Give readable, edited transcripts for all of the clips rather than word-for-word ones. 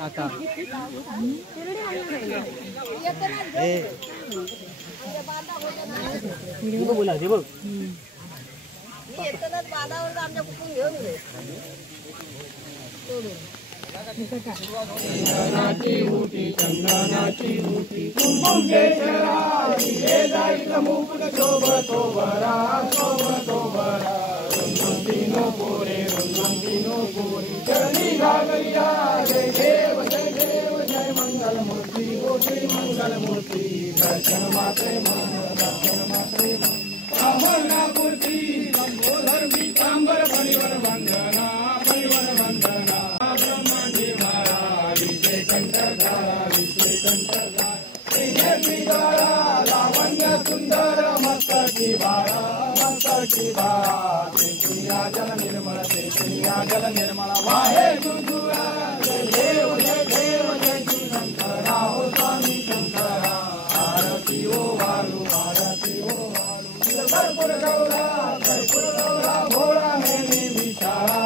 आता बोला दे बघ येतानाच बादावर आमच्या कुठून घेऊन गे चंदनाची उटी चंदनाची उटी कुंभेश्वराची हे जाईल मुकुट शोभतो बरा रुंदीनो पोरे चरणी घालूया जय देव जय मंगल मूर्ती गोत्री मंगल मूर्ती दर्शन मात्रे मन अमरना मूर्ती संबोधर पीतांबर परिवर वंदना ब्रह्माजी महाराज विषय कंठधारा लावण्य सुंदर मस्तकी बाळा दुनिया जल निर्मळ वाहे दुधुरा जय देव जय शंकरा हो स्वामी शंकरा आरती ओ वालू कर्पूर गौरा भोळा मेनी विचारा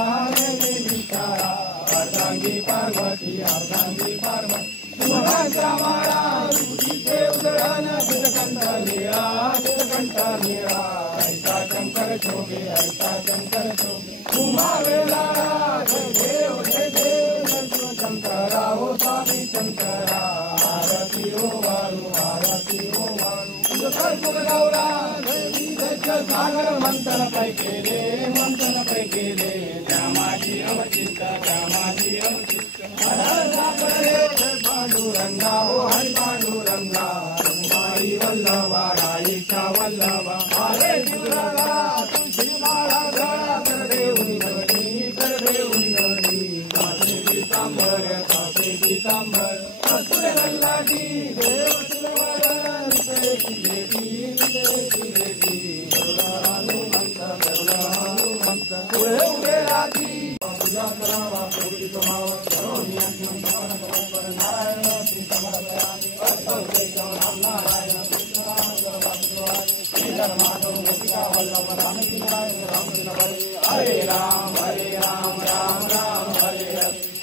अर्धांगी पार्वती सुहाचा माळा तुझीचे उदळण सिद्धकंठ लीळा ऐसा शंकर शोभे कुमावेला जय देव शंकरा हो स्वामी शंकरा आरती ओ वालू कर्पूर गौरा सागर मंथन पै केले त्यामाची अवचिंत पांडुरंगा हो हरि पांडुरंगा कुमारी वल्लभा राईचा वल्लभा हरे शिवराला तुझी माळा गळा कर देऊनी कासे पीतांबर असुर गल्लाजी देव उभे राजी पूजा करावा कोटी समावा हरे राम राम हरे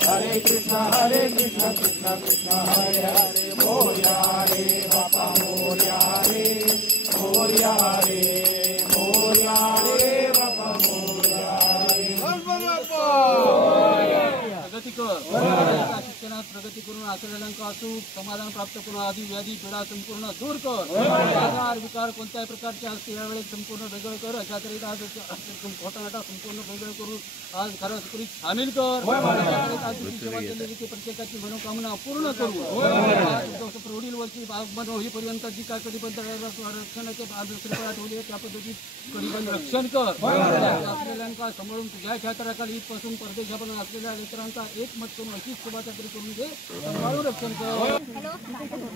हरे कृष्ण कृष्ण हरे हरे मोर्या रे बापा मोर्या रे बापा मोर्या शिक्षणात प्रगती करून आचरणांका अचूक समाधान प्राप्त करून आधी व्याधी पीडा संपूर्ण दूर कर आजार विकार कोणत्याही प्रकारचे असते यावेळेस संपूर्ण वेगळं कर अशा तऱ्हेने आज घोटाघाटा संपूर्ण वेगळं करून आज खरं सुखरीत सामील कर सेवा केलेली ती प्रत्येकाची मनोकामना पूर्ण करू पुढील वर्षी होईपर्यंत जी काय कधीपर्यंत रक्षणाचे दुसरेपणा ठेवले त्या पद्धतीत कधीपर्यंत रक्षण कर असलेल्यांका सांभाळून तुझ्या क्षेत्राखाली इथपासून परदेशापर्यंत असलेल्या लेकरांचा एकमत करून अशीच शोभा चाकरी करून घे सांभाळून रक्षण कर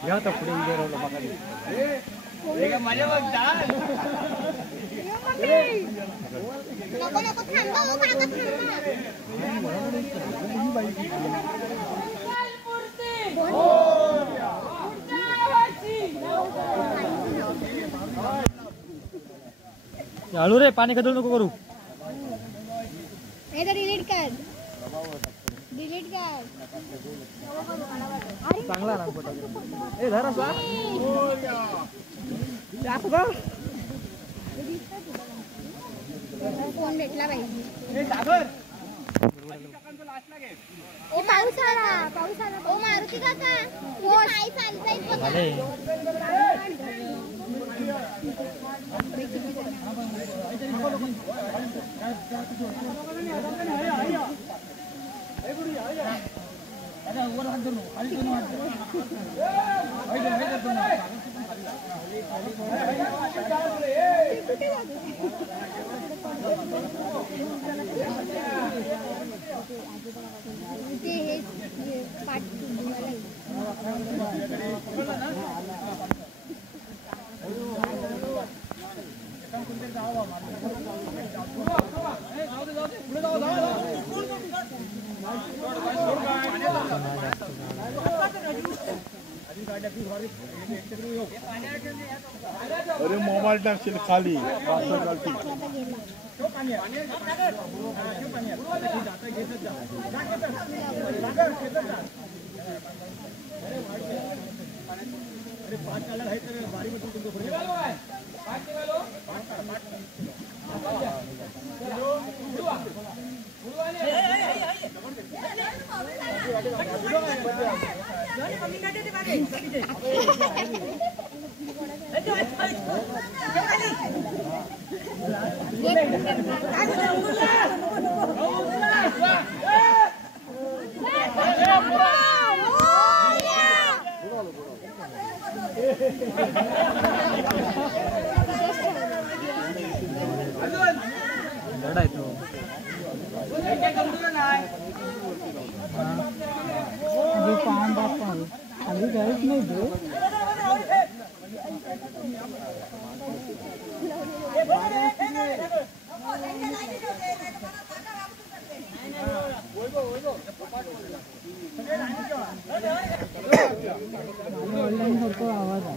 या तर पुढे उभे राहिलो बघा माझ्या बघता हळू रे पाणी खदळ नको करू डिलीट कर चांगला ना ए धरा फोन भेटला पाहिजे ओ पाऊस आला ओ मारुती काका हो आई चालतंय अरे मोबाईल टाकशील खाली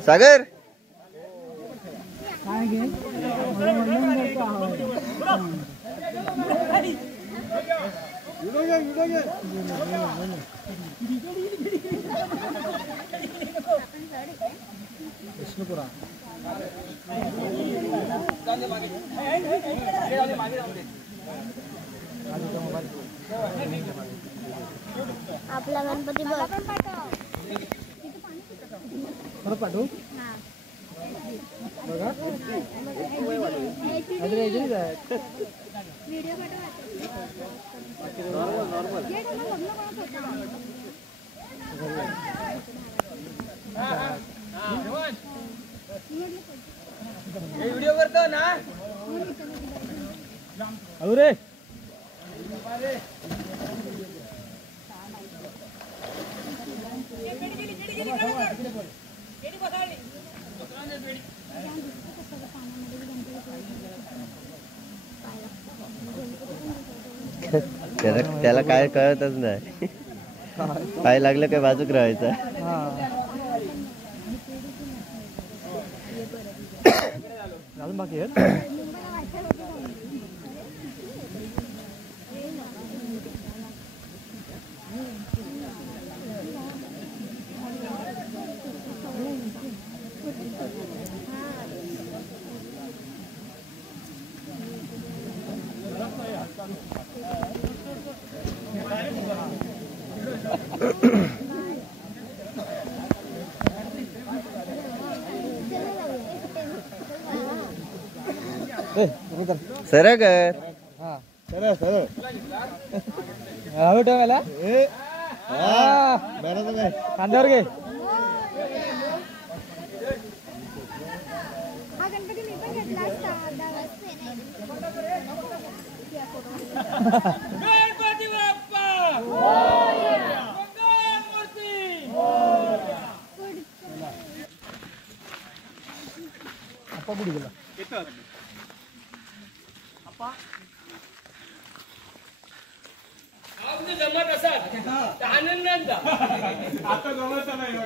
सागर आपला गणपती पाठवू बघा व्हिडिओ करतो ना अरे त्याला काय कळतच नाही काय लागलं काय बाजूक राहायचं अजून बाकी आहेत सरळ कर सरळ सरळ हवे ठेवायला कांद्यावर घे हा गणपती मी पण घेतला असता गणपती बाप्पा मंगल मूर्ती आप्पा कुठे गेला जमत असत आनंदात आता जमत नाही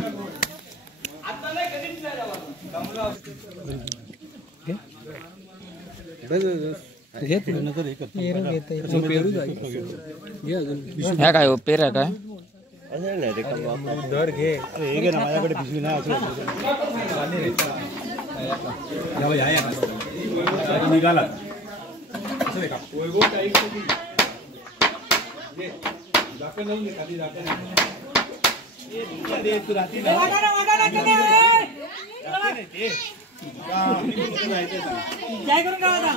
आता नाही कधीच ह्या काय पेरा काय दर घे ना माझ्याकडे पिशवी नाही निघाला जय करून का